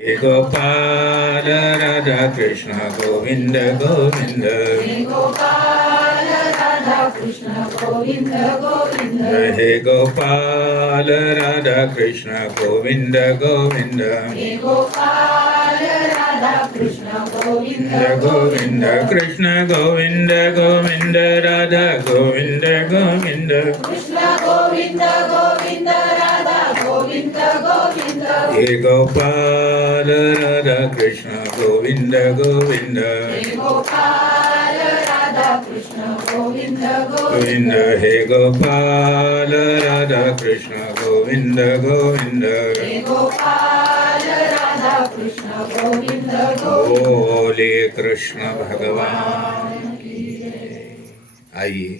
हे गोपाल राधा कृष्ण गोविंद गोविंद, हे गोपाल राधा कृष्ण गोविंद गोविंद, हे गोपाल राधा कृष्ण गोविंद गोविंद, हे गोपाल राधा कृष्ण गोविंद गोविंद, कृष्ण गोविंद गोविंद राधा गोविंद गोविंद, कृष्ण गोविंद गोविंद राधा गोविंद गोविंद, हे गोपाल राधा कृष्ण गोविंद गोविंद, हे गोपाल राधा कृष्ण गोविंद गोविंद, हे गोपाल राधा कृष्ण गोविंद गोविंद, हे गोपाल राधा कृष्ण गोविंद गोविंद, बोले कृष्ण भगवान की जय। आइए,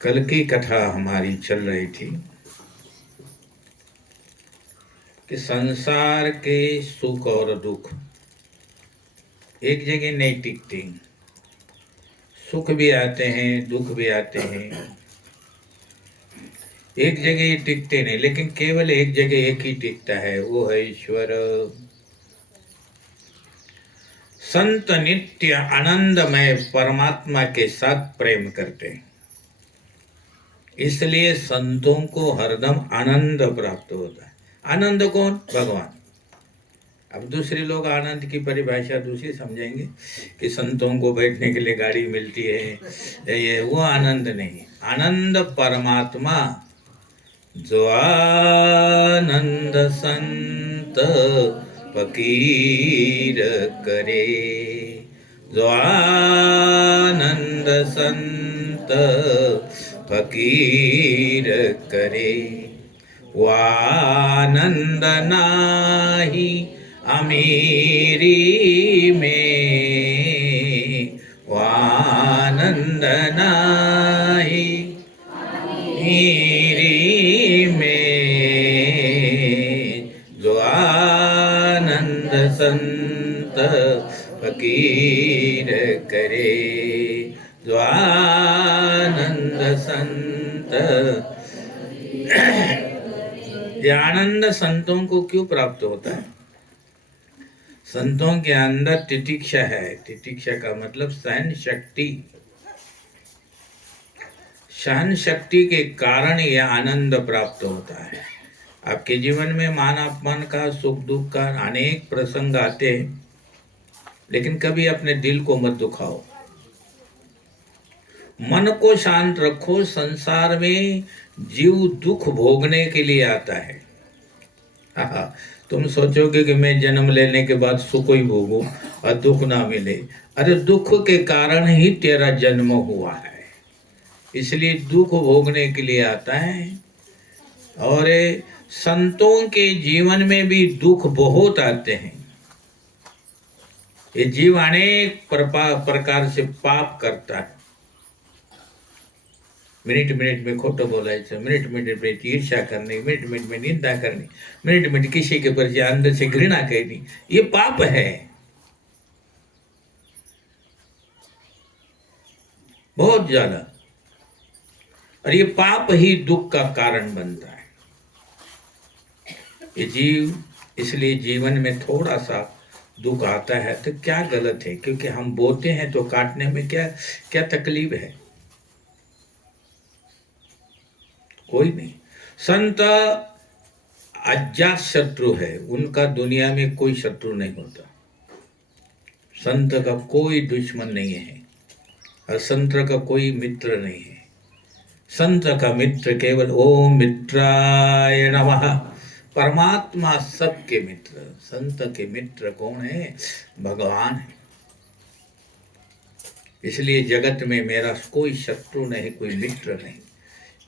कल की कथा हमारी चल रही थी कि संसार के सुख और दुख एक जगह नहीं टिकते। सुख भी आते हैं, दुख भी आते हैं, एक जगह टिकते नहीं, लेकिन केवल एक जगह एक ही टिकता है, वो है ईश्वर। संत नित्य आनंदमय परमात्मा के साथ प्रेम करते हैं, इसलिए संतों को हरदम आनंद प्राप्त होता है। आनंद कौन? भगवान। अब दूसरे लोग आनंद की परिभाषा दूसरी समझेंगे कि संतों को बैठने के लिए गाड़ी मिलती है, ये वो आनंद नहीं। आनंद परमात्मा, जो आनंद संत फकीर करे, जो आनंद संत फकीर करे, वो आनंद नाही अमीरी में, वो आनंद नाही अमीरी में, जो आनंद संत फकीर करे, जो आनंद संत। ये आनंद संतों को क्यों प्राप्त होता है? संतों के अंदर तितिक्षा है। तितिक्षा का मतलब सहन शक्ति। सहन शक्ति के कारण यह आनंद प्राप्त होता है। आपके जीवन में मान अपमान का, सुख दुख का अनेक प्रसंग आते हैं, लेकिन कभी अपने दिल को मत दुखाओ, मन को शांत रखो। संसार में जीव दुख भोगने के लिए आता है। तुम सोचोगे कि मैं जन्म लेने के बाद सुख ही भोगूं और दुख ना मिले। अरे दुख के कारण ही तेरा जन्म हुआ है, इसलिए दुख भोगने के लिए आता है। और संतों के जीवन में भी दुख बहुत आते हैं। ये जीव अनेक प्रकार से पाप करता है। मिनट मिनट में खोटो बोलायचं, मिनट मिनट में ईर्ष्या करनी, मिनट मिनट में निंदा करनी, मिनट मिनट किसी के प्रति अंदर से घृणा करनी, ये पाप है, बहुत ज्यादा। और ये पाप ही दुख का कारण बनता है। ये जीव, इसलिए जीवन में थोड़ा सा दुख आता है तो क्या गलत है? क्योंकि हम बोते हैं तो काटने में क्या क्या तकलीफ है? कोई नहीं। संत अजात शत्रु है, उनका दुनिया में कोई शत्रु नहीं होता। संत का कोई दुश्मन नहीं है और संत का कोई मित्र नहीं है। संत का मित्र केवल ओम मित्राय नमः, परमात्मा सबके मित्र। संत के मित्र कौन है? भगवान है। इसलिए जगत में मेरा कोई शत्रु नहीं, कोई मित्र नहीं,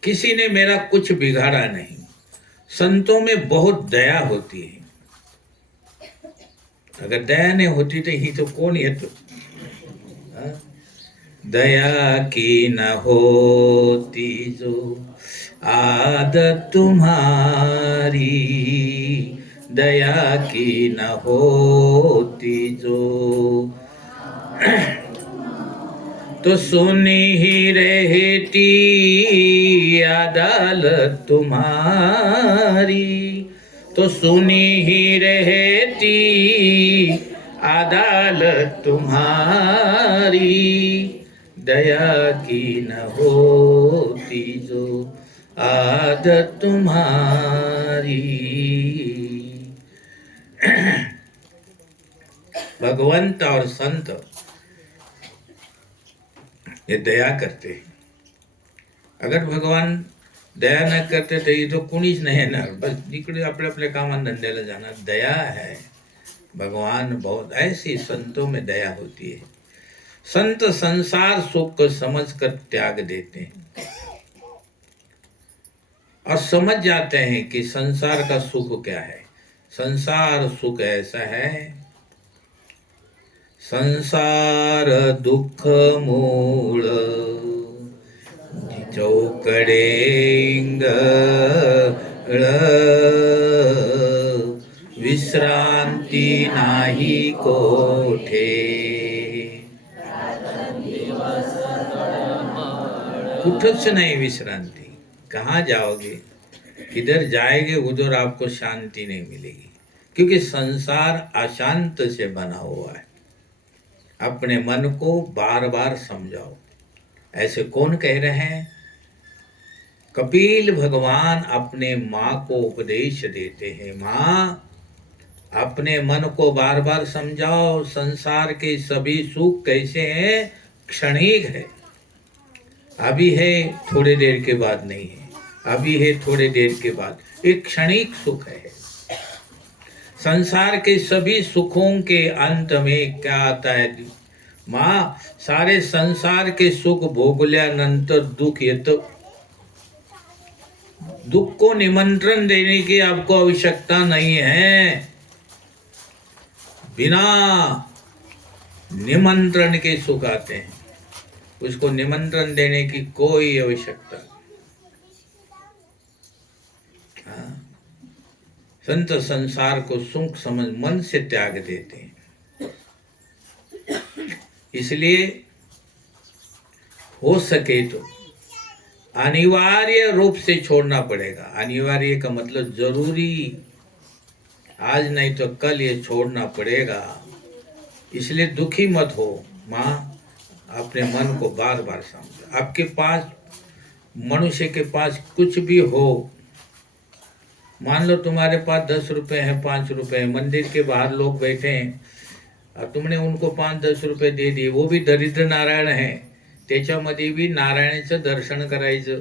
किसी ने मेरा कुछ बिगाड़ा नहीं। संतों में बहुत दया होती है। अगर दया नहीं होती तो ही तो कौन है? तो दया की न होती जो आदत तुम्हारी, दया की न होती जो, तो सुनी ही रहती अदालत तुम्हारी, तो सुनी ही रहती अदालत तुम्हारी, दया की न होती जो आदत तुम्हारी। भगवंत और संत ये दया करते हैं। अगर भगवान दया न करते तो ये तो कुणीच नहीं ना, बस निकले अपने अपने काम धंधे जाना। दया है भगवान बहुत, ऐसी संतों में दया होती है। संत संसार सुख को समझ कर त्याग देते हैं और समझ जाते हैं कि संसार का सुख क्या है। संसार सुख ऐसा है, संसार दुख मूल चौकड़े इंगळ, विश्रांती नाही कोठे। कुछ नहीं विश्रांति, कहाँ जाओगे? किधर जाएंगे उधर आपको शांति नहीं मिलेगी, क्योंकि संसार अशांत से बना हुआ है। अपने मन को बार बार समझाओ। ऐसे कौन कह रहे हैं? कपिल भगवान अपने माँ को उपदेश देते हैं, माँ अपने मन को बार बार समझाओ, संसार के सभी सुख कैसे हैं, क्षणिक है। अभी है, थोड़ी देर के बाद नहीं है, अभी है, थोड़ी देर के बाद। एक क्षणिक सुख है। संसार के सभी सुखों के अंत में क्या आता है माँ? सारे संसार के सुख भोगल्यानंतर दुख येतं। दुख को निमंत्रण देने की आपको आवश्यकता नहीं है। बिना निमंत्रण के सुख आते हैं, उसको निमंत्रण देने की कोई आवश्यकता नहीं। संत संसार को सुख समझ मन से त्याग देते हैं। इसलिए हो सके तो अनिवार्य रूप से छोड़ना पड़ेगा। अनिवार्य का मतलब जरूरी, आज नहीं तो कल ये छोड़ना पड़ेगा। इसलिए दुखी मत हो माँ, अपने मन को बार बार समझो। आपके पास, मनुष्य के पास कुछ भी हो, मान लो तुम्हारे पास 10 रुपए है, 5 रुपए है, मंदिर के बाहर लोग बैठे हैं और तुमने उनको 5-10 रुपये दे दिए, वो भी दरिद्र नारायण है, त्याच्यामध्ये भी नारायणाचं दर्शन करायचं,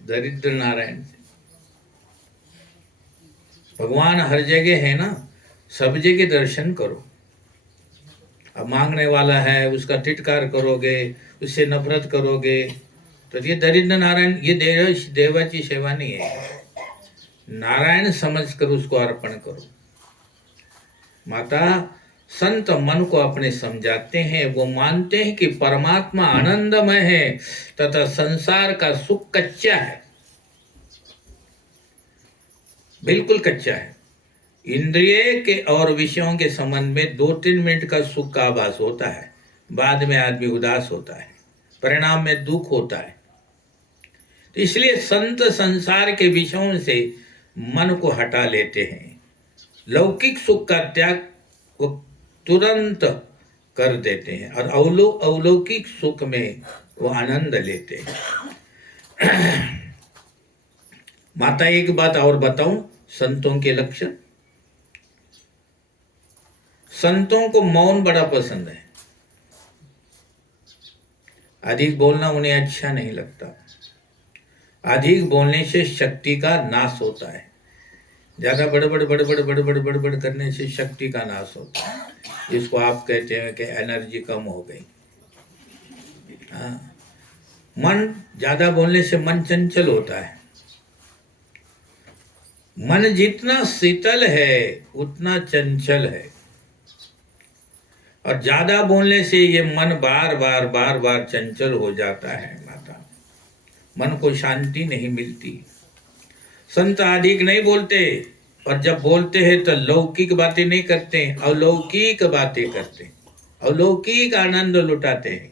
दरिद्र नारायण। भगवान हर जगह है ना, सब जगह दर्शन करो। अब मांगने वाला है, उसका तिटकार करोगे, उससे नफरत करोगे, तो ये दरिद्र नारायण, ये देवाची सेवा नहीं है। नारायण समझकर उसको अर्पण करो। माता संत मन को अपने समझाते हैं, वो मानते हैं कि परमात्मा आनंदमय है तथा संसार का सुख कच्चा है, बिल्कुल कच्चा है। इंद्रिय के और विषयों के संबंध में 2-3 मिनट का सुख का आभास होता है, बाद में आदमी उदास होता है, परिणाम में दुख होता है। तो इसलिए संत संसार के विषयों से मन को हटा लेते हैं, लौकिक सुख का त्याग वो तुरंत कर देते हैं और अवलौकिक सुख में वो आनंद लेते हैं। माता एक बात और बताऊं, संतों के लक्षण। संतों को मौन बड़ा पसंद है, अधिक बोलना उन्हें अच्छा नहीं लगता। अधिक बोलने से शक्ति का नाश होता है, ज्यादा बड़बड़ करने से शक्ति का नाश होता है, जिसको आप कहते हैं कि एनर्जी कम हो गई। हाँ, मन ज्यादा बोलने से मन चंचल होता है। मन जितना शीतल है उतना चंचल है, और ज्यादा बोलने से ये मन बार बार चंचल हो जाता है। माता, मन को शांति नहीं मिलती। संत अधिक नहीं बोलते, और जब बोलते हैं तो लौकिक बातें नहीं करते, अलौकिक बातें करते, अलौकिक आनंद लुटाते हैं।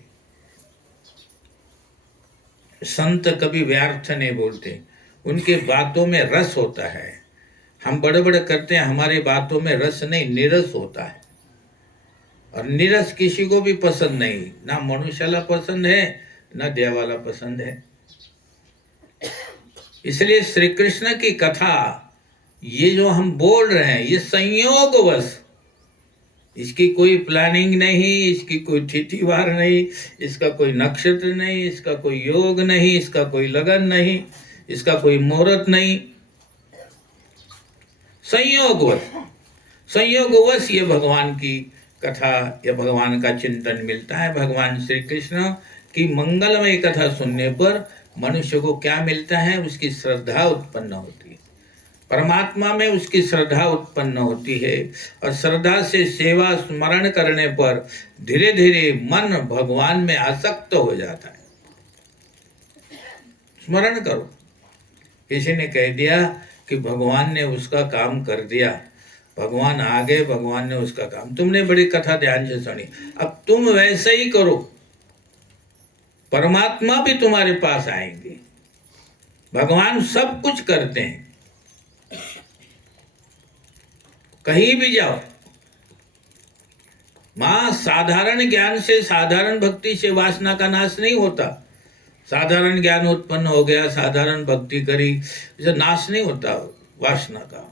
संत कभी व्यर्थ नहीं बोलते, उनके बातों में रस होता है, हम बड़े बड़े करते हैं, हमारी बातों में रस नहीं, निरस होता है। और निरस किसी को भी पसंद नहीं, ना मनुष्यला पसंद है, ना देवाला पसंद है। इसलिए श्री कृष्ण की कथा ये जो हम बोल रहे हैं, ये संयोगवश, इसकी कोई प्लानिंग नहीं, इसकी कोई तिथिवार नहीं, इसका कोई नक्षत्र नहीं, इसका कोई योग नहीं, इसका कोई लगन नहीं, इसका कोई मुहूर्त नहीं, संयोगवश, संयोगवश ये भगवान की कथा या भगवान का चिंतन मिलता है। भगवान श्री कृष्ण की मंगलमय कथा सुनने पर मनुष्य को क्या मिलता है? उसकी श्रद्धा उत्पन्न होती है, परमात्मा में उसकी श्रद्धा उत्पन्न होती है। और श्रद्धा से सेवा स्मरण करने पर धीरे धीरे मन भगवान में आसक्त हो जाता है। स्मरण करो, किसी ने कह दिया कि भगवान ने उसका काम कर दिया, भगवान आ गए, भगवान ने उसका काम, तुमने बड़ी कथा ध्यान से सुनी, अब तुम वैसे ही करो, परमात्मा भी तुम्हारे पास आएंगे। भगवान सब कुछ करते हैं, कहीं भी जाओ। मां, साधारण ज्ञान से, साधारण भक्ति से वासना का नाश नहीं होता। साधारण ज्ञान उत्पन्न हो गया, साधारण भक्ति करी, इसे नाश नहीं होता वासना का।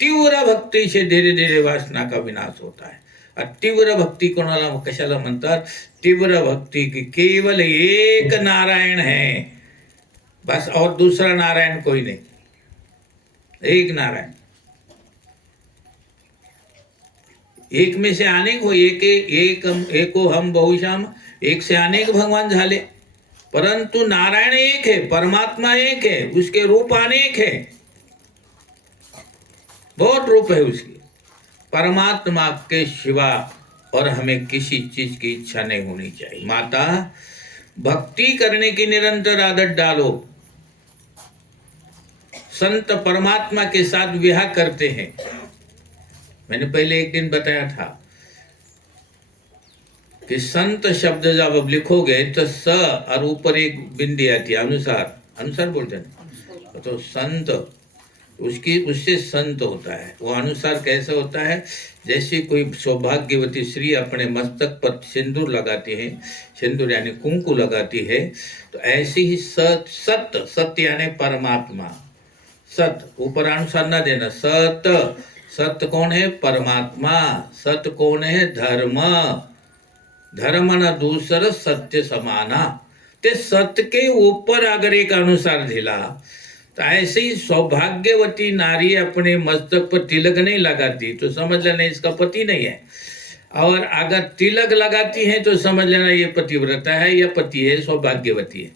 तीव्र भक्ती से धीरे धीरे वासना का विनाश होता है। और तीव्र भक्ती कोणाला कशाला म्हणतात? तीव्र भक्ति की केवल एक नारायण है बस, और दूसरा नारायण कोई नहीं, एक नारायण। एक में से अनेक हो, एको हम बहुशाम, एक से अनेक भगवान झाले, परंतु नारायण एक है, परमात्मा एक है, उसके रूप अनेक है, बहुत रूप है उसकी। परमात्मा के सिवा और हमें किसी चीज की इच्छा नहीं होनी चाहिए। माता, भक्ति करने की निरंतर आदत डालो। संत परमात्मा के साथ विवाह करते हैं। मैंने पहले एक दिन बताया था कि संत शब्द जब अब लिखोगे तो स और ऊपर एक बिंदी आती है, अनुसार, अनुसार बोलते हैं, तो संत, उसकी उससे संत होता है। वो अनुसार कैसे होता है? जैसे कोई सौभाग्यवती स्त्री अपने मस्तक पर सिंदूर लगाती है, सिंदूर यानी कुंकु लगाती है, तो ऐसे ही सत, सत्य, सत्य यानी परमात्मा, सत, ऊपर अनुसार ना देना, सत, सत्य कौन है? परमात्मा। सत्य कौन है? धर्म, धर्म न दूसर सत्य समाना। ते सत्य के ऊपर अगर एक अनुसार दिला, तो ऐसे ही सौभाग्यवती नारी अपने मस्तक पर तिलक नहीं लगाती तो समझ लेना इसका पति नहीं है, और अगर तिलक लगाती है तो समझ लेना ये पतिव्रता है या पति है, सौभाग्यवती है।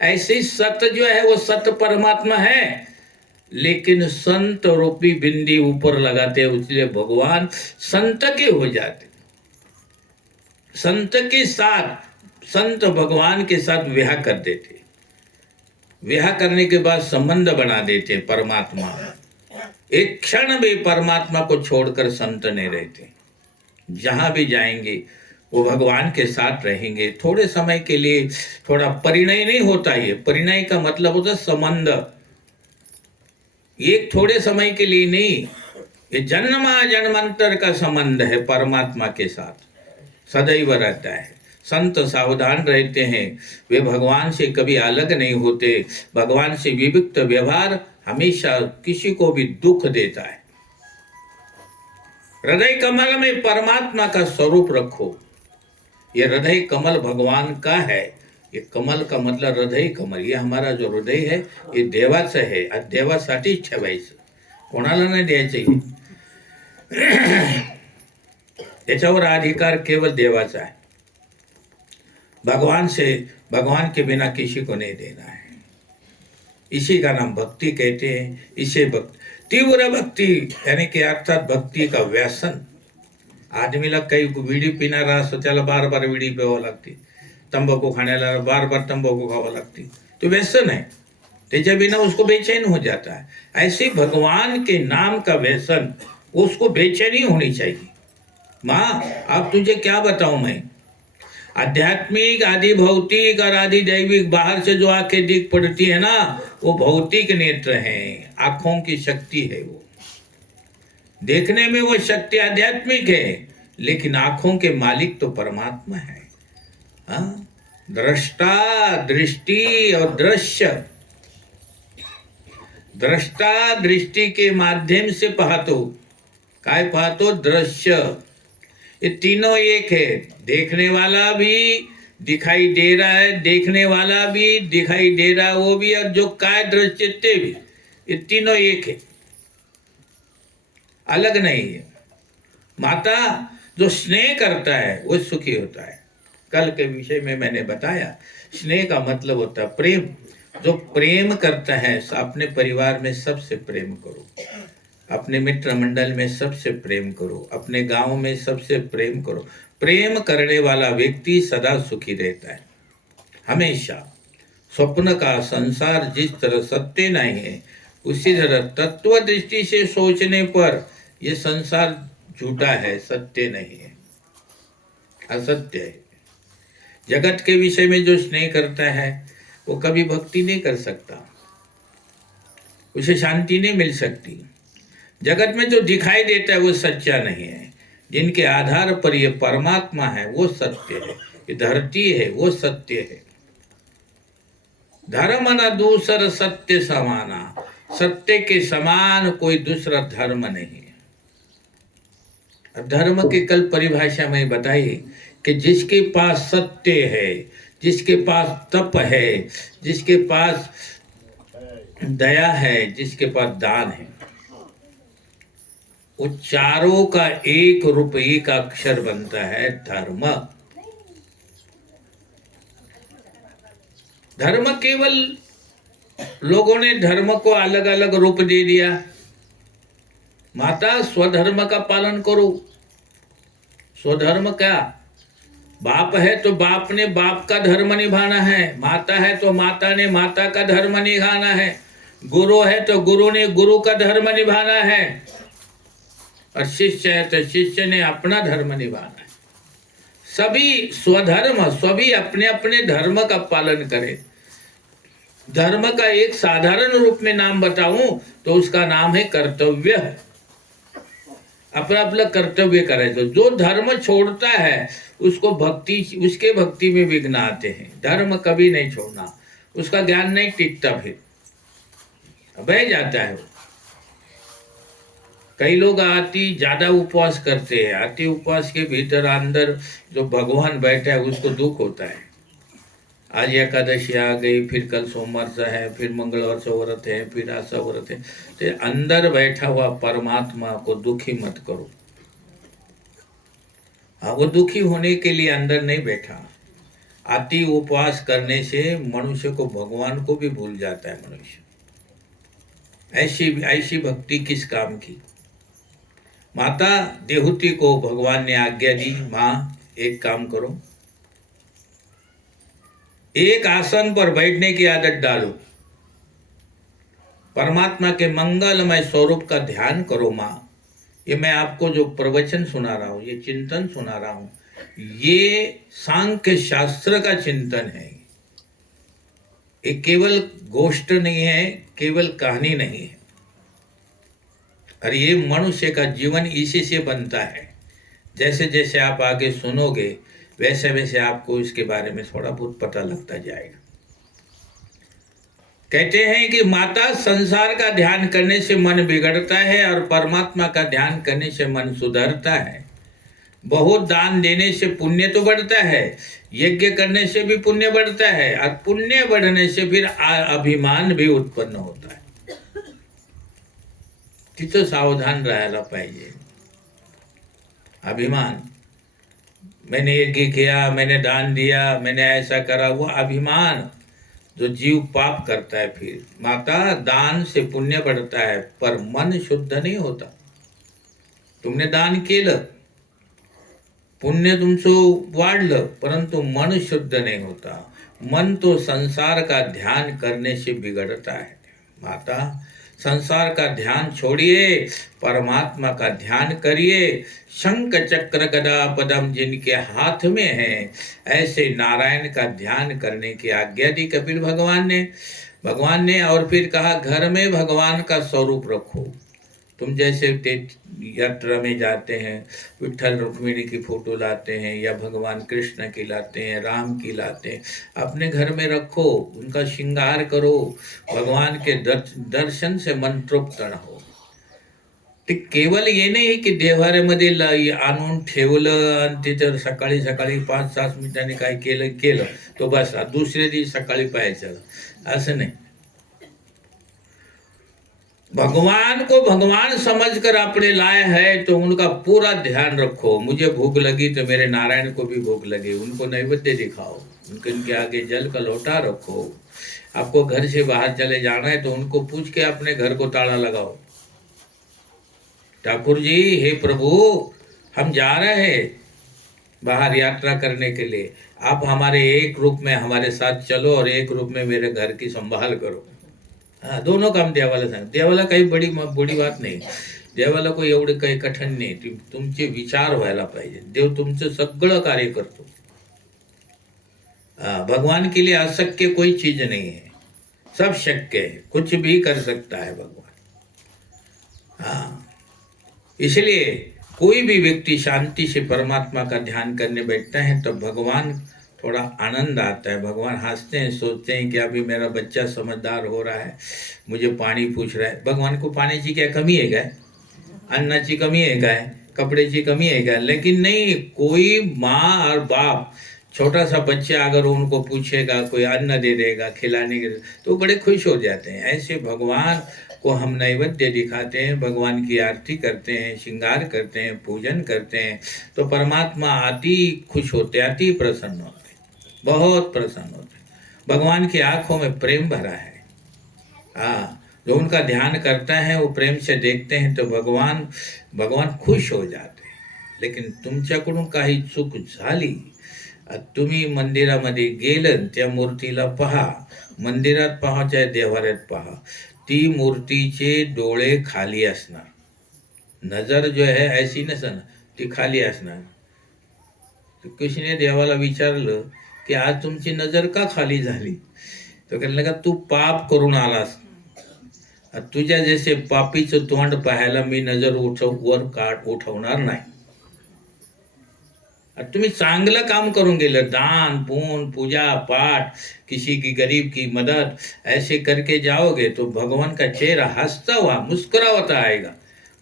ऐसे ही सत्य जो है वो सत्य परमात्मा है, लेकिन संत रूपी बिंदी ऊपर लगाते हैं, इसलिए भगवान संत के हो जाते। संत के साथ, संत भगवान के साथ विवाह कर देते, विवाह करने के बाद संबंध बना देते परमात्मा। एक क्षण भी परमात्मा को छोड़कर संत नहीं रहते, जहां भी जाएंगे वो भगवान के साथ रहेंगे। थोड़े समय के लिए थोड़ा परिणय नहीं होता, ये परिणय का मतलब होता संबंध, एक थोड़े समय के लिए नहीं, ये जन्मा जन्मांतर का संबंध है, परमात्मा के साथ सदैव रहता है। संत सावधान रहते हैं, वे भगवान से कभी अलग नहीं होते। भगवान से विविक्त व्यवहार हमेशा किसी को भी दुख देता है। हृदय कमल में परमात्मा का स्वरूप रखो। ये हृदय कमल भगवान का है, ये कमल का मतलब हृदय कमल, ये हमारा जो हृदय है ये देवाचं है, आणि देवासाठीच ठेवायचं, कोणाला नाही द्यायचं। याच्यावर अधिकार केवल देवाचा है, भगवान से, भगवान के बिना किसी को नहीं देना है। इसी का नाम भक्ति कहते हैं। इसे भक्ति, तीव्र भक्ति यानी कि अर्थात भक्ति का व्यसन। आदमीला काही विडी पिणारा असतो त्याला बार बार विडी प्यावं लागते, तंबाखू खाण्याला बार बार तंबाखू खावा लागती, तो व्यसन है, त्याच्या बिना उसको बेचैन हो जाता है। ऐसे भगवान के नाम का व्यसन, उसको बेचैनी होनी चाहिए। माँ, अब तुझे क्या बताऊं मैं, आध्यात्मिक, आदि भौतिक और आदि दैविक, बाहर से जो आंखें दिख पड़ती है ना, वो भौतिक नेत्र हैं, आंखों की शक्ति है वो। देखने में वो शक्ति आध्यात्मिक है, लेकिन आंखों के मालिक तो परमात्मा है। हाँ, दृष्टा, दृष्टि और दृश्य। दृष्टा दृष्टि के माध्यम से पाहतो, काय पाहतो? दृश्य। ये तीनों एक है। देखने वाला भी दिखाई दे रहा है, देखने वाला भी दिखाई दे रहा है, वो भी, और जो काय दृश्य भी, ये तीनों एक है, अलग नहीं है। माता जो स्नेह करता है वो सुखी होता है। कल के विषय में मैंने बताया, स्नेह का मतलब होता है प्रेम। जो प्रेम करता है, अपने परिवार में सबसे प्रेम करो, अपने मित्र मंडल में सबसे प्रेम करो, अपने गांव में सबसे प्रेम करो। प्रेम करने वाला व्यक्ति सदा सुखी रहता है, हमेशा। स्वप्न का संसार जिस तरह सत्य नहीं है, उसी तरह तत्व दृष्टि से सोचने पर यह संसार झूठा है, सत्य नहीं है, असत्य है। जगत के विषय में जो स्नेह करता है वो कभी भक्ति नहीं कर सकता, उसे शांति नहीं मिल सकती। जगत में जो दिखाई देता है वो सच्चा नहीं है। जिनके आधार पर ये परमात्मा है वो सत्य है, ये धरती है वो सत्य है। धर्म न दूसर सत्य समाना, सत्य के समान कोई दूसरा धर्म नहीं है। अब धर्म की कल परिभाषा में बताइए कि जिसके पास सत्य है, जिसके पास तप है, जिसके पास दया है, जिसके पास दान है, वो चारों का एक रूप, एक अक्षर बनता है धर्म। धर्म केवल लोगों ने धर्म को अलग अलग रूप दे दिया। माता स्वधर्म का पालन करो। स्वधर्म क्या? बाप है तो बाप ने बाप का धर्म निभाना है, माता है तो माता ने माता का धर्म निभाना है, गुरु है तो गुरु ने गुरु का धर्म निभाना है, और शिष्य है तो शिष्य ने अपना धर्म निभाना है। सभी स्वधर्म, सभी अपने अपने धर्म का पालन करें। धर्म का एक साधारण रूप में नाम बताऊं तो उसका नाम है कर्तव्य। अपना अपना कर्तव्य करे। तो जो धर्म छोड़ता है उसको भक्ति, उसके भक्ति में विघ्न आते हैं। धर्म कभी नहीं छोड़ना, उसका ज्ञान नहीं टिकता, फिर बह जाता है वो। कई लोग आती ज्यादा उपवास करते हैं, आती उपवास के भीतर अंदर जो भगवान बैठा है उसको दुख होता है। आज एकादशी आ गई, फिर कल सोमवार सा है, फिर मंगलवार से व्रत है, फिर आज सा व्रत है। तो अंदर बैठा हुआ परमात्मा को दुखी मत करो। हाँ, वो दुखी होने के लिए अंदर नहीं बैठा। अति उपवास करने से मनुष्य को, भगवान को भी भूल जाता है मनुष्य। ऐसी ऐसी भक्ति किस काम की? माता देहूती को भगवान ने आज्ञा दी, माँ एक काम करो, एक आसन पर बैठने की आदत डालो, परमात्मा के मंगलमय स्वरूप का ध्यान करो। माँ, ये मैं आपको जो प्रवचन सुना रहा हूँ, ये चिंतन सुना रहा हूँ, ये सांख्य शास्त्र का चिंतन है। ये केवल गोष्ठ नहीं है, केवल कहानी नहीं है। और ये मनुष्य का जीवन इसी से बनता है। जैसे जैसे आप आगे सुनोगे वैसे वैसे आपको इसके बारे में थोड़ा बहुत पता लगता जाएगा। कहते हैं कि माता, संसार का ध्यान करने से मन बिगड़ता है और परमात्मा का ध्यान करने से मन सुधरता है। बहुत दान देने से पुण्य तो बढ़ता है, यज्ञ करने से भी पुण्य बढ़ता है, और पुण्य बढ़ने से फिर अभिमान भी उत्पन्न होता है। तिथं सावधान राहायला पाहिजे। अभिमान, मैंने यज्ञ किया, मैंने दान दिया, मैंने ऐसा करा, वो अभिमान जो जीव पाप करता है। फिर माता, दान से पुण्य बढ़ता है पर मन शुद्ध नहीं होता। तुमने दान केलं, पुण्य तुमचं वाढलं, परंतु मन शुद्ध नहीं होता। मन तो संसार का ध्यान करने से बिगड़ता है। माता, संसार का ध्यान छोड़िए, परमात्मा का ध्यान करिए। शंख चक्र गदा पद्म जिनके हाथ में है, ऐसे नारायण का ध्यान करने की आज्ञा दी कपिल भगवान ने। और फिर कहा, घर में भगवान का स्वरूप रखो। तुम जैसे यात्रा में जाते हैं, विठ्ठल रुक्मिणी की फोटो लाते हैं या भगवान कृष्ण की लाते हैं, राम की लाते हैं, अपने घर में रखो, उनका श्रृंगार करो, भगवान के दर्शन से मन तृप्त न हो। ते केवळ ये नाही की देव्हाऱ्यामध्ये आणून ठेवलं आणि तिथं सकाळी सकाळी 5-6 मिनिटांनी काय केलं केलं तो बस दुसऱ्या दिवशी सकाळी पाहायचं, असं नाही। भगवान को भगवान समझकर अपने लाए है तो उनका पूरा ध्यान रखो। मुझे भूख लगी तो मेरे नारायण को भी भूख लगी, उनको नैवेद्य दिखाओ, उनके आगे जल का लोटा रखो। आपको घर से बाहर चले जाना है तो उनको पूछ के अपने घर को ताला लगाओ, ठाकुर जी हे प्रभु हम जा रहे हैं बाहर यात्रा करने के लिए, आप हमारे एक रूप में हमारे साथ चलो और एक रूप में मेरे घर की संभाल करो। हाँ, दोनों काम देवाला सांग। देवाला काही बडी बात नाही, देवाला काही एवढं काही कठीण नाही, तुमचे विचार व्हायला पाहिजे, देव तुमचं सगळं कार्य करतो। भगवान के लिए अशक्य कोई चीज नहीं है, सब शक्य है, कुछ भी कर सकता है भगवान। हाँ, इसलिए कोई भी व्यक्ति शांति से परमात्मा का ध्यान करने बैठता है तो भगवान थोड़ा आनंद आता है, भगवान हंसते हैं, सोचते हैं कि अभी मेरा बच्चा समझदार हो रहा है, मुझे पानी पूछ रहा है। भगवान को पानी की क्या कमी है क्या, अन्नाची कमी है क्या, कपड़े की कमी है क्या? लेकिन नहीं, कोई माँ और बाप छोटा सा बच्चा अगर उनको पूछेगा, कोई अन्न दे देगा खिलाने के, तो बड़े खुश हो जाते हैं। ऐसे भगवान को हम नैवेद्य दिखाते हैं, भगवान की आरती करते हैं, श्रृंगार करते हैं, पूजन करते हैं, तो परमात्मा अति खुश होते, अति प्रसन्न होते, बहुत प्रसन्न होते। भगवान की आंखों में प्रेम भरा है। जो उनका ध्यान करता है वो प्रेम से देखते हैं तो भगवान खुश हो जाते हैं। लेकिन तुमच्याकडून काही चूक झाली, तुम्ही मंदिरामध्ये गेलं, त्या मूर्तीला पहा, मंदिरात पहा चाहे देवाऱ्यात पहा, ती मूर्तीचे डोळे खाली असणार, नजर जो है ऐसी नसणार, ती खाली असणार। तो किसी ने देवाला विचारलं की आज तुमची नजर का खाली झाली, तो कहने लगा तू पाप करून आलास, तुझ्या जैसे पापीचं तोंड पाहायला मी नजर उठवणार नाही। तुम्ही चांगलं काम करून गेले, दान पुण्य पूजा पाठ, किसी की गरीब की मदद ऐसे करके जाओगे तो भगवान का चेहरा हंसता हुआ मुस्कुराता आएगा।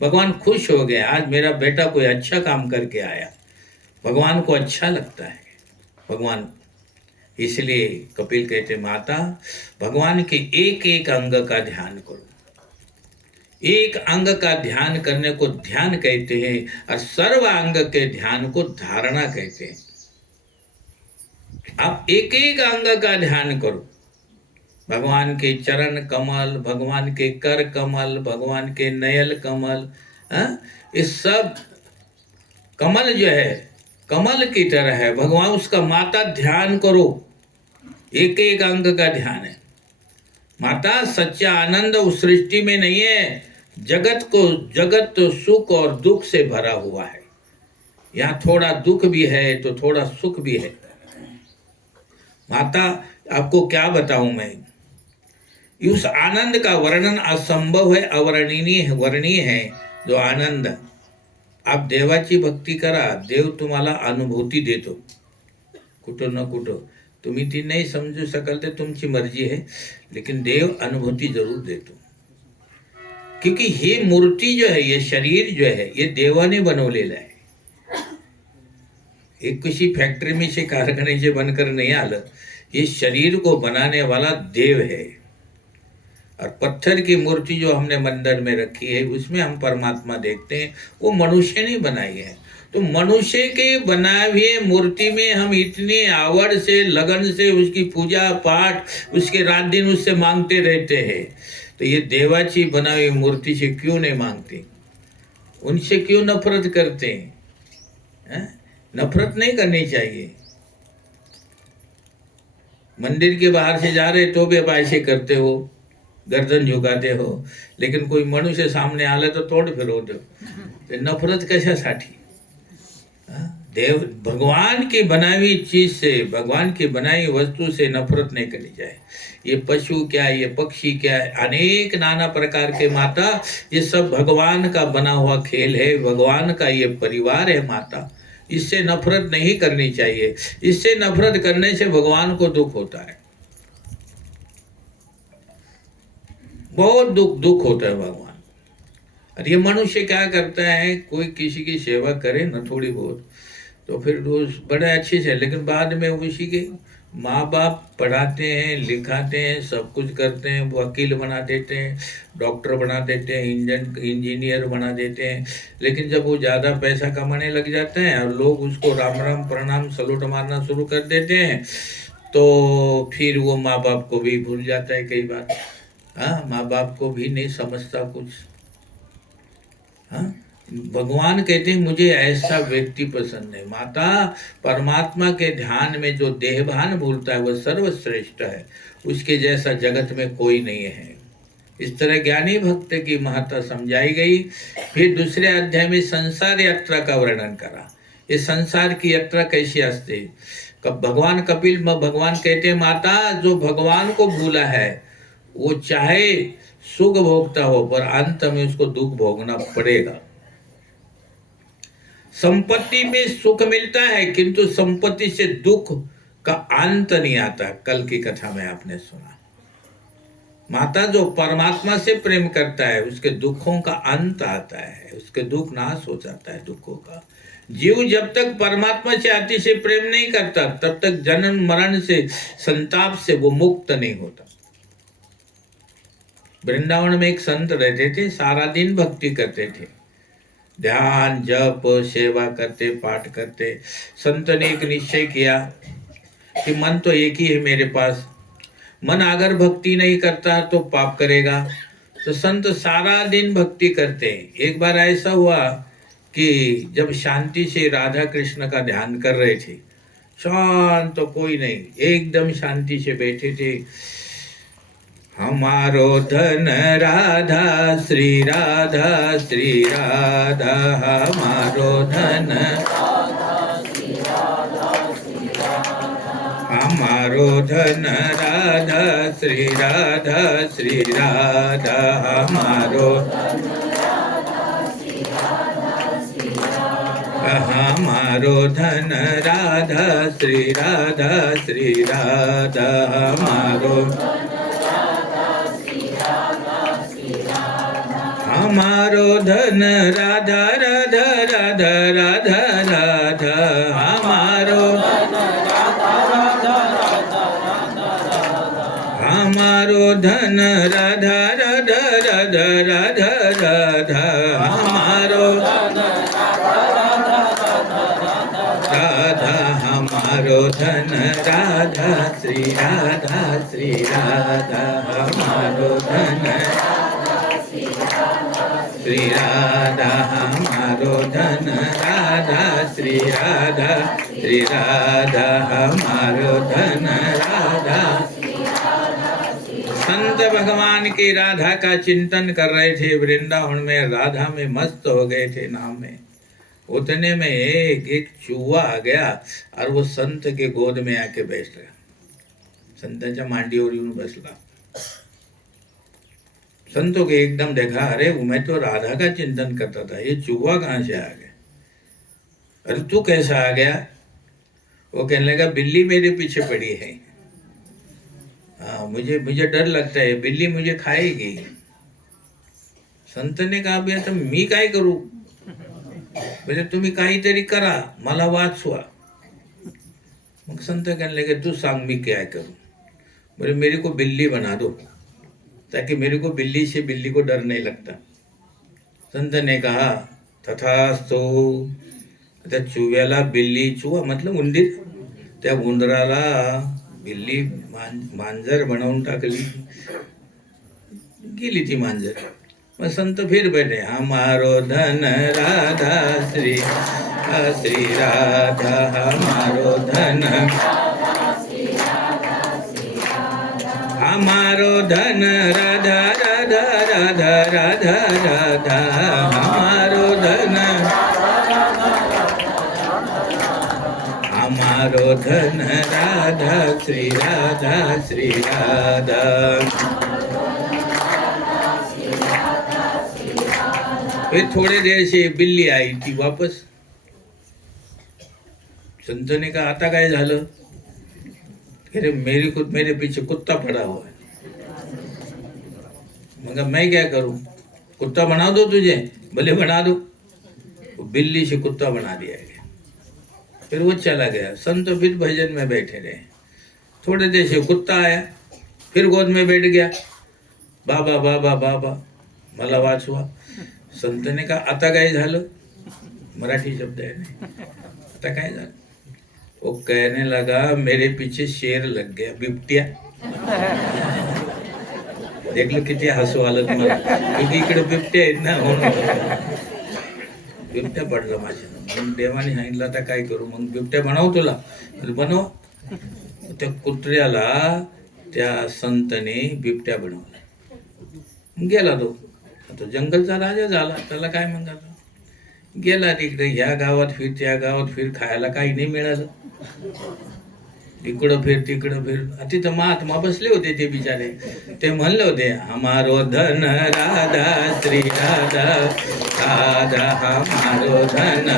भगवान खुश हो गए, आज मेरा बेटा कोई अच्छा काम करके आया, भगवान को अच्छा लगता है। भगवान, इसलिए कपिल कहते माता भगवान के एक एक अंग का ध्यान करो। एक अंग का ध्यान करने को ध्यान कहते हैं और सर्व अंग के ध्यान को धारणा कहते हैं। आप एक एक अंग का ध्यान करो, भगवान के चरण कमल, भगवान के कर कमल, भगवान के नयल कमल, इस सब कमल जो है कमल की तरह है, भगवान उसका माता ध्यान करो, एक एक अंग का ध्यान है। माता सच्चा आनंद उस सृष्टि में नहीं है, जगत तो सुख और दुख से भरा हुआ है, यहाँ थोड़ा दुख भी है तो थोड़ा सुख भी है। माता आपको क्या बताऊं मैं, उस आनंद का वर्णन असंभव है, वर्णनीय है जो आनंद। आप देवाची भक्ती करा, देव तुम्हाला अनुभूती देतो कुठं न कुठं, तुम्ही ती नहीं समझू सकल ते तुमची मर्जी है, लेकिन देव अनुभूति जरूर देतो। क्योंकि ये मूर्ति जो है, ये शरीर जो है, ये देवाने बनवलेला है, एक किसी फैक्ट्री में से कारखाने से बनकर नहीं आलं, ये शरीर को बनाने वाला देव है। और पत्थर की मूर्ति जो हमने मंदिर में रखी है उसमें हम परमात्मा देखते हैं, वो मनुष्य ने बनाई है। तो मनुष्य के बनाए हुए मूर्ति में हम इतनी आवड़ से लगन से उसकी पूजा पाठ, उसके रात दिन उससे मांगते रहते हैं, तो ये देवाची बनाई हुई मूर्ति से क्यों नहीं मांगते, उनसे क्यों नफरत करते हैं? नफरत नहीं करनी चाहिए। मंदिर के बाहर से जा रहे तो भी अब ऐसे करते हो, गर्दन झुकाते हो, लेकिन कोई मनुष्य सामने आले तो तोड फिरवते हो, नफरत कशासाठी? देव भगवान की बनाई हुई चीज से, भगवान की बनाई हुई वस्तु से नफरत नहीं करनी चाहिए। ये पशु क्या है, ये पक्षी क्या है, अनेक नाना प्रकार के माता, ये सब भगवान का बना हुआ खेल है, भगवान का ये परिवार है माता। इससे नफरत नहीं करनी चाहिए। इससे नफरत करने से भगवान को दुख होता है, बहुत दुख होता है भगवान। और ये मनुष्य क्या करता है, कोई किसी की सेवा करे ना थोड़ी बहुत, तो फिर रोज बड़े अच्छे से, लेकिन बाद में उसी के माँ बाप पढ़ाते हैं, लिखाते हैं, सब कुछ करते हैं, वकील बना देते हैं, डॉक्टर बना देते हैं, इंजीनियर बना देते हैं, लेकिन जब वो ज़्यादा पैसा कमाने लग जाते हैं और लोग उसको राम राम प्रणाम सलूट मारना शुरू कर देते हैं, तो फिर वो माँ बाप को भी भूल जाता है कई बार। हाँ, माँ बाप को भी नहीं समझता कुछ। हाँ, भगवान कहते हैं मुझे ऐसा व्यक्ति पसंद है। माता परमात्मा के ध्यान में जो देहभान भूलता है वह सर्वश्रेष्ठ है, उसके जैसा जगत में कोई नहीं है। इस तरह ज्ञानी भक्त की महत्ता समझाई गई। फिर दूसरे अध्याय में संसार यात्रा का वर्णन करा। ये संसार की यात्रा कैसी असते, भगवान कपिल भगवान कहते हैं माता जो भगवान को भूला है वो चाहे सुख भोगता हो पर अंत में उसको दुख भोगना पड़ेगा। संपत्ति में सुख मिलता है किंतु संपत्ति से दुख का अंत नहीं आता। कल की कथा में आपने सुना, माता जो परमात्मा से प्रेम करता है उसके दुखों का अंत आता है, उसके दुख नाश हो जाता है दुखों का। जीव जब तक परमात्मा से अतिशय प्रेम नहीं करता तब तक जन्म मरण से, संताप से वो मुक्त नहीं होता। वृंदावन में एक संत रहते थे, सारा दिन भक्ति करते थे, ध्यान जप सेवा करते, पाठ करते। संत ने एक निश्चय किया कि मन तो एक ही है मेरे पास, मन अगर भक्ति नहीं करता तो पाप करेगा। तो संत सारा दिन भक्ति करते हैं। एक बार ऐसा हुआ कि जब शांति से राधा कृष्ण का ध्यान कर रहे थे, शांत तो कोई नहीं, एकदम शांति से बैठे थे। हमारो धन राधा श्री राधा श्री राधा, हमारो धन हमारो धन राधा श्री राधा श्री राधा, हमारो हमारो धन राधा श्री राधा श्री राधा, हमारो हमारो धन राधा राधा राधा राधा राधा, हमारो हमारो धन राधा राधा राधा राधा राधा, हमारो राधा हमारो धन राधा श्री राधा श्री राधा, हमारो धन श्री राधा हमारो धन राधा श्री राधा श्री राधा, हमारो धन राधा। संत भगवान की राधा का चिंतन कर रहे थे, वृंदावन में राधा में मस्त हो गए थे नाम में। उतने में एक चूहा आ गया और वो संत के गोद में आके बैठ गया, संतांच्या मांडीवर येऊन बसला। संतों के एकदम देखा, अरे मैं तो राधा का चिंतन करता था, ये चूहा कहाँ से आ गया? अरे तू कैसा आ गया? वो कहने लगा बिल्ली मेरे पीछे पड़ी है। हाँ, मुझे डर लगता है, बिल्ली मुझे खाएगी। संत ने कहा भैया तो मी काय करू? बोले तुम्ही काहीतरी करा, मला वाचवा। मग संत कहने लगे तू सांग मी क्या करूं? बोले मेरे को बिल्ली बना दो ताकि मेरे को बिल्ली को डर नहीं लगता। संत ने कहा तथास्तु। आता चुव्याला बिल्ली, चुवा मतलब उंदीर, त्या उंदराला बिल्ली मांजर बनवून टाकली, गेली ती मांजर। मग संत फिर बैठे, हमारो धन राधा श्री श्री राधा, हमारो धन हमारो धन राधा राधा राधा राधा राधा, हमारो धन हमारो धन राधा श्री राधा श्री राधा। फिर थोड़ी देर से बिल्ली आई थी वापस। संत ने कहा आता काय झालं? अरे मेरे पीछे कुत्ता पड़ा हुआ है। मगर मैं क्या करूं? कुत्ता बना दो तुझे? भले बना दो। तो बिल्ली से कुत्ता बना दिया गया। फिर वो चला गया। संत फिर भजन में बैठे रहे। थोड़े देर से कुत्ता आया, फिर गोद में बैठ गया। बाबा बाबा बाबा मला वाचवा। संत ने कहा आता काय झालं? मराठी शब्द है ना, आता काय झालं? वो कहने लगा मेरे पीछे शेर लग गया, बिबट्या। देख लो किती हसू आलं तुम्हाला, क्योंकि इकडे बिबट्या आहेत ना म्हणून बिबट्या पडलं माझ्या। मग देवाने सांगितलं आता काय करू? मग बिबट्या बनव तुला। बनव। त्या कुत्र्याला त्या संतने बिबट्या बनवला। गेला तो जंगलचा राजा झाला। त्याला काय म्हणतात, गेला तिकडे ह्या गावात फिर त्या गावात फिर, खायला काही नाही मिळालं। इकडं फिर तिकडं फिर। तिथं महात्मा बसले होते ते बिचारे। ते म्हणले होते हमारो धन राधा श्री राधा राधा, हमारो धन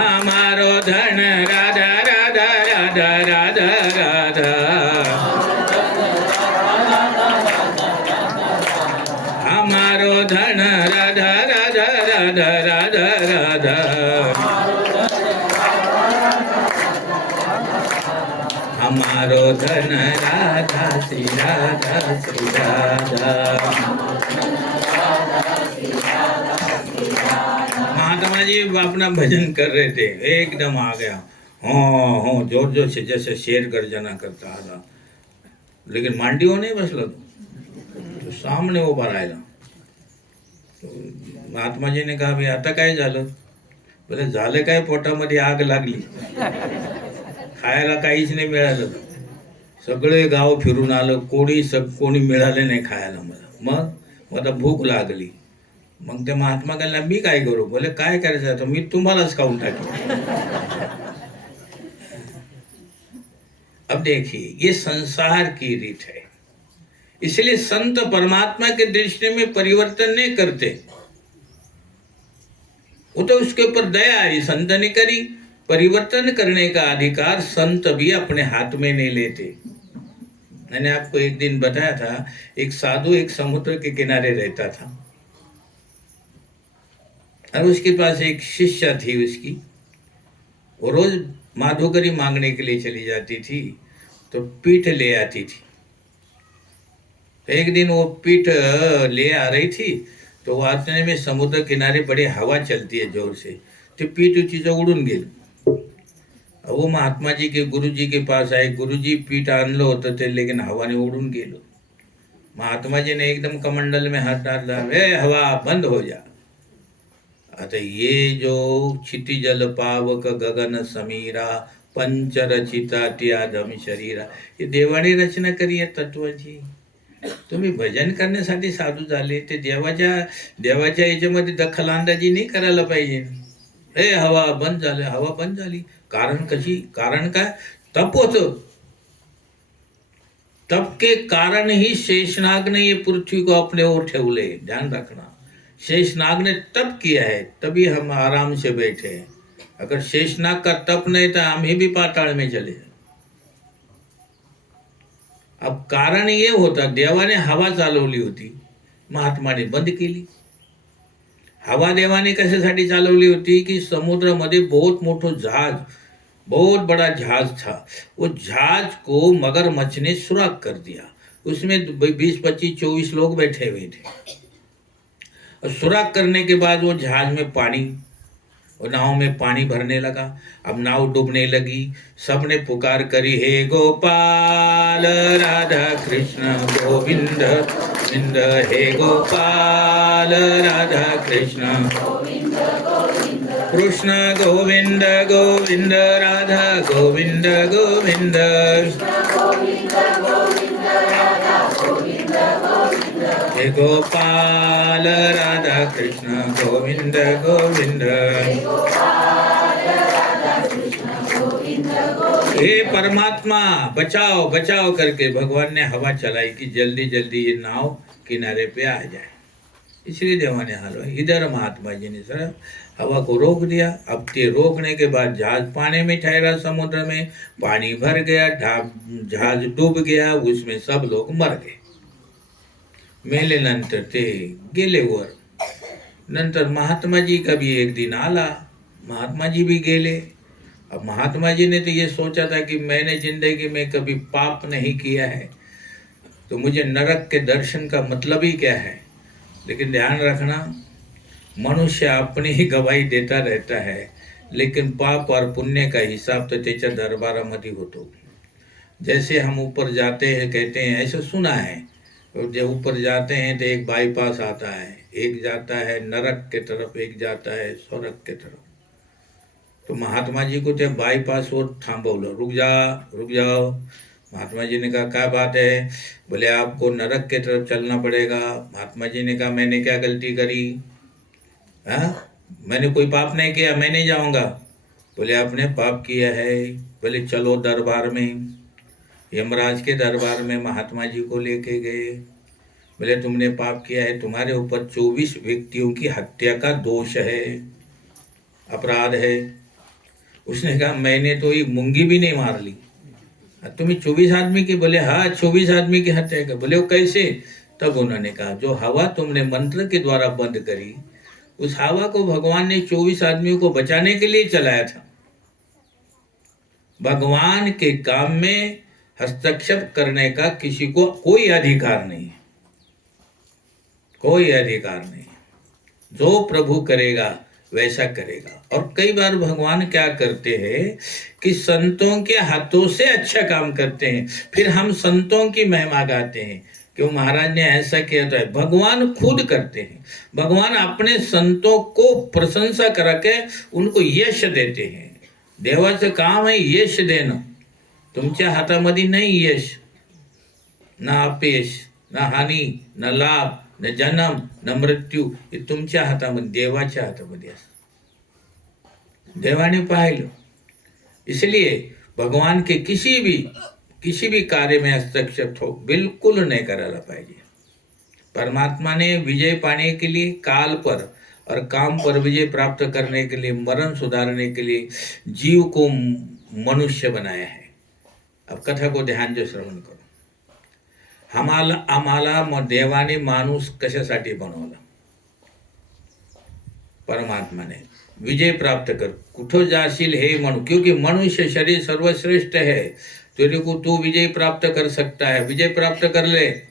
हमारो धन राधा राधा राधा राधा राधा, हमारो धन राधा राधा राधा राधा राधा, हमारो धन राधा श्री राधा। महात्मा जी अपना भजन कर रहे थे, एकदम आ गया। हो जोर जोर से, जैसे शेर गर्जना करता आला। लेकिन मांडीवर नहीं बसला तो सामने उभा राहिला। महात्मा जी ने कहा भाई आता काय झालं? बोले झालं काय, पोटामध्ये आग लागली, खायला काहीच नाही मिळालं। सगळे गाव फिरून आलं, कोणी मिळाले नाही खायला मला। मग आता भूक लागली। मग त्या महात्मा कहला मी काय करू? बोले काय करायचं आता, मी तुम्हालाच खाऊन टाकेन। अब देखिए ये संसार की रीत है, इसलिए संत परमात्मा के दृष्टि में परिवर्तन नहीं करते। वो तो उसके ऊपर दया है, संत ने करी। परिवर्तन करने का अधिकार संत भी अपने हाथ में नहीं लेते। मैंने आपको एक दिन बताया था, एक साधु एक समुद्र के किनारे रहता था और उसके पास एक शिष्या थी उसकी। वो रोज माधुकरी मांगने के लिए चली जाती थी, तो पीठ ले आती थी। एक दिन वो पीठ ले आ रही थी, तो वाचने में समुद्र किनारे बड़ी हवा चलती है जोर से, तो पीठ तिचं उडून गेलं। वो महात्मा जी के गुरुजी के पास आए। गुरुजी पीठ आणलं होतं ते, लेकिन हवाने उडून गेलं। महात्मा जी ने एकदम कमंडल में हाथ डाला, ए हवा बंद हो जा। आता ये जो क्षिति जल पावक गगन समीरा पंचरचिता त्याधम शरीरा, हे देवाने रचना करी आहे तत्वाची। तुम्ही भजन करण्यासाठी साधू झाले, ते देवाच्या याच्यामध्ये दखलंदाजी नाही करायला पाहिजे। ए हवा बंद झाली, हवा बंद झाली, कारण काय? तप होतं। तप के कारण ही शेषनाग ने ये पृथ्वी को अपने ओर ठेवले। ध्यान रखना, शेषनाग ने तप किया है, तभी हम आराम से बैठे हैं। अगर शेषनाग का तप नहीं था, हम भी पाताल में चले। अब कारण ये होता, देवाने हवा चालवली होती, महात्माने बंद केली। हवा देवाने कशासाठी चालवली होती कि समुद्रामध्ये बहुत बड़ा जहाज था। वो जहाज को मगरमच्छ ने सुराख कर दिया। उसमें 20, 25, 24 लोग बैठे हुए थे। और सुराख करने के बाद वो जहाज में पानी, और नाव में पानी भरने लगा। अब नाव डूबने लगी। सबने पुकार करी, हे गोपाल राधा कृष्ण गोविंद गोविंद, हे गोपाल राधा कृष्ण कृष्ण गोविंद गोविंद राधा गोविंद गोविंद। हे गोपाल राधा कृष्ण गोविंद गोविंद। हे परमात्मा बचाओ बचाओ करके भगवान ने हवा चलाई कि जल्दी जल्दी ये नाव किनारे पे आ जाए। इसलिए देवा ने हाल इधर महात्मा जी ने सर हवा को रोक दिया। अब ते रोकने के बाद जहाज पानी में ठहरा, समुद्र में पानी भर गया, जहाज डूब गया, उसमें सब लोग मर गए। मेले नंतर ते गेले वर। नंतर महात्मा जी का भी एक दिन आला, महात्मा जी भी गेले। अब महात्मा जी ने तो ये सोचा था कि मैंने जिंदगी में कभी पाप नहीं किया है, तो मुझे नरक के दर्शन का मतलब ही क्या है। लेकिन ध्यान रखना, मनुष्य अपनी ही गवाही देता रहता है, लेकिन पाप और पुण्य का हिसाब तो त्याच्या दरबारामध्ये होतो। जैसे हम ऊपर जाते हैं, कहते हैं, ऐसा सुना है, और जब ऊपर जाते हैं तो एक बाईपास आता है, एक जाता है नरक के तरफ, एक जाता है स्वर्ग के तरफ। तो महात्मा जी को त्या बाईपास और थांबवलं, रुक जाओ। महात्मा जी ने कहा क्या बात है? बोले आपको नरक के तरफ चलना पड़ेगा। महात्मा जी ने कहा मैंने क्या गलती करी? मैंने कोई पाप नहीं किया, मैं नहीं जाऊंगा। बोले आपने पाप किया है। बोले चलो दरबार में। यमराज के दरबार में महात्मा जी को लेके गए। बोले तुमने पाप किया है, तुम्हारे ऊपर 24 व्यक्तियों की हत्या का दोष है, अपराध है। उसने कहा मैंने तो एक मूंगी भी नहीं मार ली, तुम्हें 24 आदमी की? बोले हाँ 24 आदमी की हत्या कर। बोले वो कैसे? तब उन्होंने कहा जो हवा तुमने मंत्र के द्वारा बंद करी, उस हवा को भगवान ने 24 आदमियों को बचाने के लिए चलाया था। भगवान के काम में हस्तक्षेप करने का किसी को कोई अधिकार नहीं है, कोई अधिकार नहीं। जो प्रभु करेगा वैसा करेगा। और कई बार भगवान क्या करते हैं कि संतों के हाथों से अच्छा काम करते हैं, फिर हम संतों की महिमा गाते हैं क्यों महाराज ने ऐसा किया। तो है भगवान खुद करते हैं। भगवान अपने संतों को प्रशंसा करा के उनको यश देते हैं। देवाचं काम है यश देणं, तुमच्या हातामध्ये नाही यश, ना अपयश, ना हानी, ना लाभ, न जन्म, न मृत्यू, हे तुमच्या हातामध्ये, देवाच्या हातामध्ये असतं। देवाने पाहिलं। इसलिए भगवान के किसी भी कार्य में हस्तक्षेप हो बिल्कुल नहीं करायला पाहिजे। परमात्मा ने विजय पाने के लिए काल पर और काम पर विजय प्राप्त करने के लिए, मरण सुधारने के लिए जीव को मनुष्य बनाया है। अब कथा को ध्यान से श्रवण करो। आम्हाला देवाने माणूस कशासाठी बनवला? परमात्माने विजय प्राप्त कर, कुठं जाशील हे म्हणू, क्योंकि मनुष्य शरीर सर्वश्रेष्ठ है, तेरे को तू विजय प्राप्त कर सकता है। विजय प्राप्त कर ले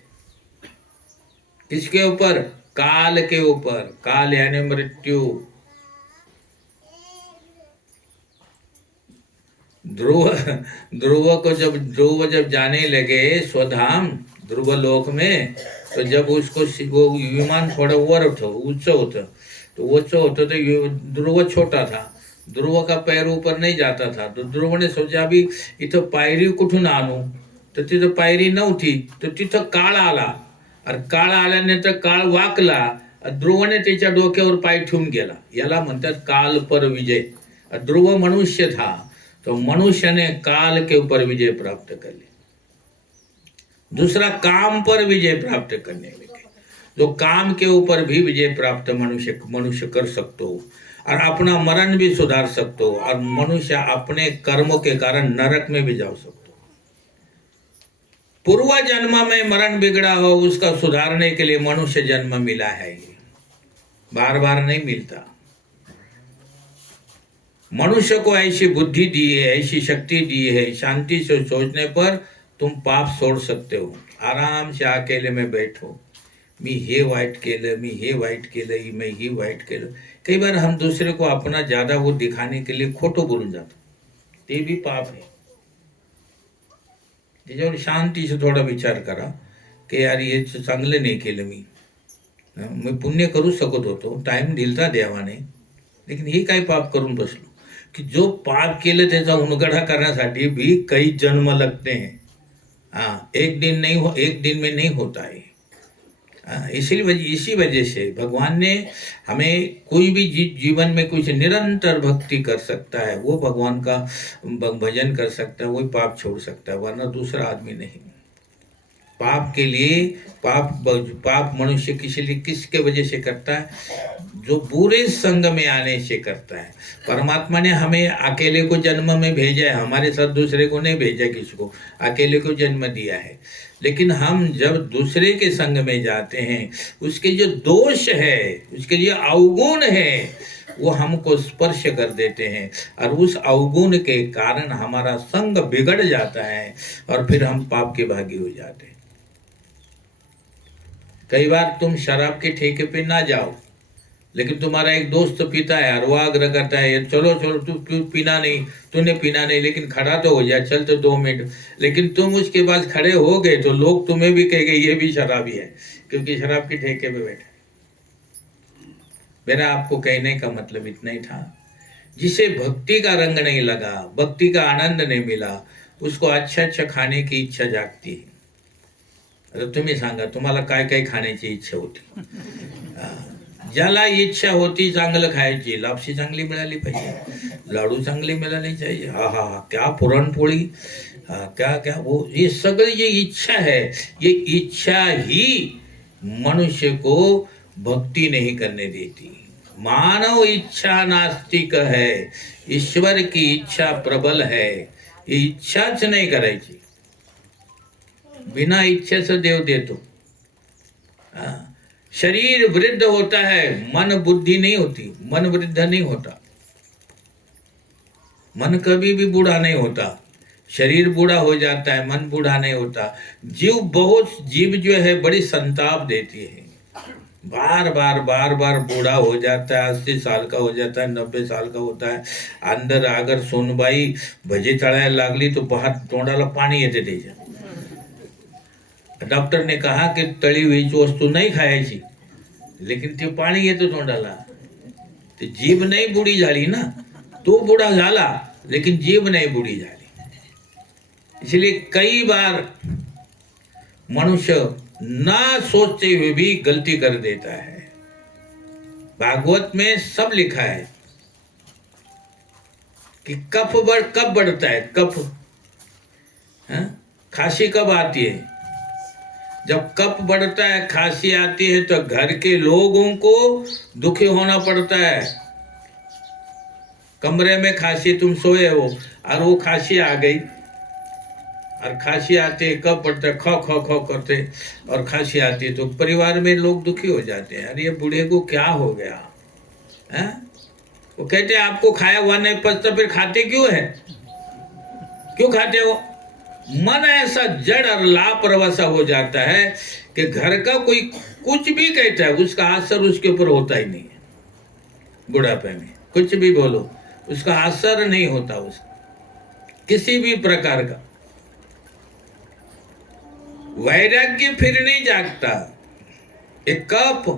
किसके ऊपर? काल के ऊपर। काल यानी मृत्यु। ध्रुव जब जाने लगे स्वधाम ध्रुव लोक में, तो जब उसको वो विमान थोड़ा ऊंच होता, तो ऊंच होता तो ध्रुव छोटा था, ध्रुव का पैर ऊपर नहीं जाता था। तो ध्रुव ने सोचा भी इथं पायरी कुठून आणू, तर तिथं पायरी नव्हती, तर तिथं काळ आला, और काळ आल्यानंतर काळ वाकला, ध्रुवने त्याच्या डोक्यावर पाय ठेवून गेला। याला म्हणतात काल पर विजय। ध्रुव मनुष्य था, तो मनुष्य ने काल के ऊपर विजय प्राप्त कर ली। दूसरा काम पर विजय प्राप्त करने लगे। जो काम के ऊपर भी विजय प्राप्त मनुष्य कर सकते हो, और अपना मरण भी सुधार सकते हो, और मनुष्य अपने कर्मों के कारण नरक में भी जा सकते हो। पूर्व जन्म में मरण बिगड़ा हो, उसका सुधारने के लिए मनुष्य जन्म मिला है, ये बार बार नहीं मिलता। मनुष्य को ऐसी बुद्धि दी है, ऐसी शक्ति दी है, शांति से सोचने पर तुम पाप छोड़ सकते हो। आराम से अकेले में बैठो, मी हे वाईट केलं, मी हे वाईट केलं, मैं ही वाईट केलं। कई बार हम दूसरे को अपना ज्यादा वो दिखाने के लिए खोटो बोलून जातो, ते भी पाप है। त्याच्यावर शांती से थोडा विचार करा की यार हे चांगलं नाही केलं मी पुण्य करू शकत होतो, टाइम दिलता देवाने, लेकिन हे काय पाप करून बसलो। कि जो पाप केलं त्याचा उलगडा करण्यासाठी भी कई जन्म लगते हैं। हाँ, एक दिन में नहीं होता है। इसी वजह से भगवान ने हमें, कोई भी जीवन में कुछ निरंतर भक्ति कर सकता है वो भगवान का भजन कर सकता है, वही पाप छोड़ सकता है, वरना दूसरा आदमी नहीं। पाप के लिए पाप मनुष्य किसके वजह से करता है? जो बुरे संग में आने से करता है। परमात्मा ने हमें अकेले को जन्म में भेजा है, हमारे साथ दूसरे को नहीं भेजा, किसी को अकेले को जन्म दिया है। लेकिन हम जब दूसरे के संग में जाते हैं, उसके जो दोष है, उसके जो अवगुण है, वो हमको स्पर्श कर देते हैं और उस अवगुण के कारण हमारा संग बिगड़ जाता है और फिर हम पाप के भागी हो जाते हैं। कई बार तुम शराब के ठेके पे ना जाओ, लेकिन तुम्हारा एक दोस्त पीता है और वो आग्रह करता है, चलो चलो तू पीना नहीं, तूने पीना नहीं, लेकिन खड़ा तो हो जाए, चल तो 2 मिनट। लेकिन तुम उसके पास खड़े हो गए तो लोग तुम्हें भी कहेंगे ये भी शराबी है, क्योंकि शराब के ठेके पे बैठे। मेरा आपको कहने का मतलब इतना ही था, जिसे भक्ति का रंग नहीं लगा, भक्ति का आनंद नहीं मिला, उसको अच्छा अच्छा खाने की इच्छा जागती है। आता तुम्ही सांगा, तुम्हाला काय काय खाण्याची इच्छा होती? ज्याला इच्छा होती चांगलं खायची, लापशी चांगली मिळाली पाहिजे, लाडू चांगले मिळाले चाहिए, हा हा हा, क्या पुरणपोळी, क्या क्या, वो ये सगळी ये इच्छा है, ये इच्छा ही मनुष्य को भक्ति नहीं करने देती। मानव इच्छा नास्तिक है, ईश्वर की इच्छा प्रबल है। ये इच्छाच नहीं करायची, बिना इच्छा से देव देतो। शरीर वृद्ध होता है, मन बुद्धि नहीं होती, मन वृद्ध नहीं होता, मन कभी भी बूढ़ा नहीं होता। शरीर बूढ़ा हो जाता है, मन बूढ़ा नहीं होता। जीव जो है बड़ी संताप देती है, बार बार बूढ़ा हो जाता है, 80 साल का हो जाता है, 90 साल का होता है। अंदर अगर सोनबाई भजे तळायला लागली तो बाहर तोंडाला पाणी येते त्याच्या। डॉक्टर ने कहा कि तळी हुई वस्तू नहीं खायची, लेकिन ते पाणी येतो तोंडाला। ते जीभ नहीं बूढ़ी झाली ना, तो बूढ़ा झाला, लेकिन जीभ नहीं बूढ़ी झाली। इसलिए कई बार मनुष्य ना सोचते हुए भी गलती कर देता है। भागवत में सब लिखा है कि कफ कब बढ़ता है, कफ, खांसी कब आती है? जब कफ बढ़ता है, खांसी आती है, तो घर के लोगों को दुखी होना पड़ता है। कमरे में खांसी, तुम सोए हो और वो खांसी आ गई, और खांसी आती है, कब पड़ता है, खौ खौ खौ करते, और खांसी आती है, तो परिवार में लोग दुखी हो जाते हैं। अरे ये बूढ़े को क्या हो गया है? वो कहते हैं आपको खाया हुआ नहीं पचता, फिर खाते क्यों है? क्यों खाते हो? मन ऐसा जड़ और लापरवाह सा हो जाता है कि घर का कोई कुछ भी कहता है, उसका असर उसके ऊपर होता ही नहीं है। बुढ़ापे में कुछ भी बोलो, उसका असर नहीं होता उसका किसी भी प्रकार का। वैराग्य फिर नहीं जागता। एक कफ,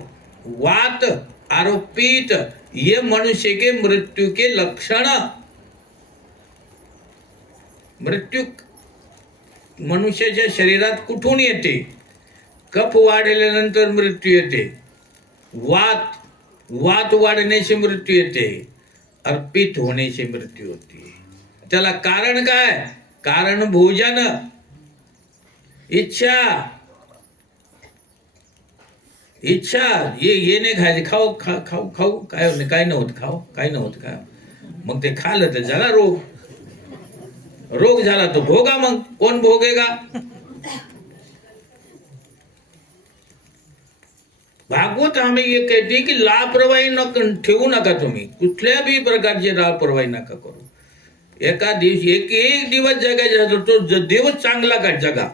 वात, आरोपित, ये मनुष्य के मृत्यु के लक्षण। मृत्यू मनुष्याच्या शरीरात कुठून येते? कफ वाढल्यानंतर मृत्यू येते, वात वाढने से मृत्यू येते, और पित्त होने से मृत्यू होती है। त्याला कारण काय? कारण भोजन, इच्छा। ये नाही खायचे, खाऊ खाऊ खाऊ, काय नव्हतं, खाऊ काय नव्हतं का, मग ते खाल्लं तर झाला रोग झाला तो भोगा, मग कोण भोगेगा? भागवत हमें ये कहती है कि लापरवाही न ठेवू नका, तुम्ही कुठल्या भी प्रकारची लापरवाही नका करू। एका दिवशी एक दिवस जगायचा तो दिवस चांगला का जगा।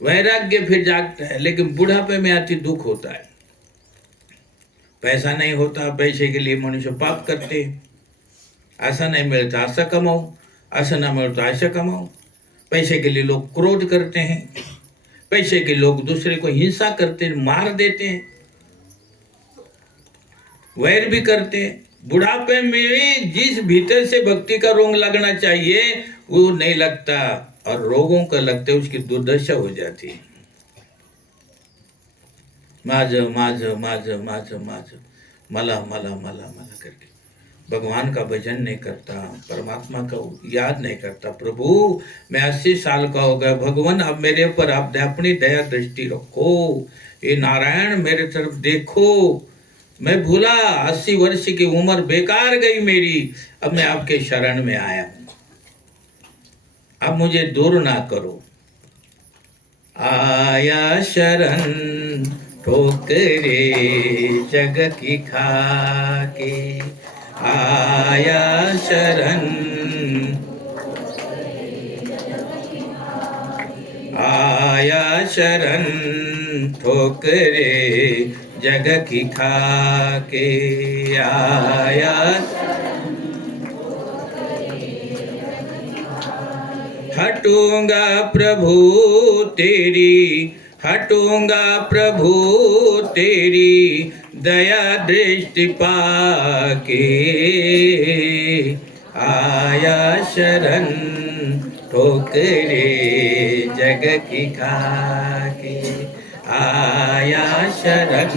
वैराग्य फिर जागता है, लेकिन बुढ़ापे में आती दुख होता है। पैसा नहीं होता, पैसे के लिए मनुष्य पाप करते, ऐसा नहीं मिलता ऐसा कमाओ, ऐसा ना मिलता ऐसा कमाओ। पैसे के लिए लोग क्रोध करते हैं, पैसे के लोग दूसरे को हिंसा करते हैं, मार देते हैं, वैर भी करते हैं। बुढ़ापे में जिस भीतर से भक्ति का रोग लगना चाहिए वो नहीं लगता, और रोगों का लगते उसकी दुर्दशा हो जाती है। माझ माझ माझ माझ माझ मला मला मला मला करके भगवान का भजन नहीं करता, परमात्मा का याद नहीं करता। प्रभु मैं 80 साल का हो गया, भगवान अब मेरे पर आप अपनी दया दृष्टि रखो, ये नारायण मेरे तरफ देखो, मैं भूला 80 वर्ष की उम्र बेकार गई मेरी, अब मैं आपके शरण में आया हूं, अब मुझे दूर ना करो। आया शरण ठोकरे जग की खाके, आया शरण, आया शरण ठोकरे जग की खाके, आया हटूंगा प्रभु तेरी, हटूंगा प्रभु तेरी दया दृष्टि पाके, आया शरण ठोकरे जग की खाके, आया शरण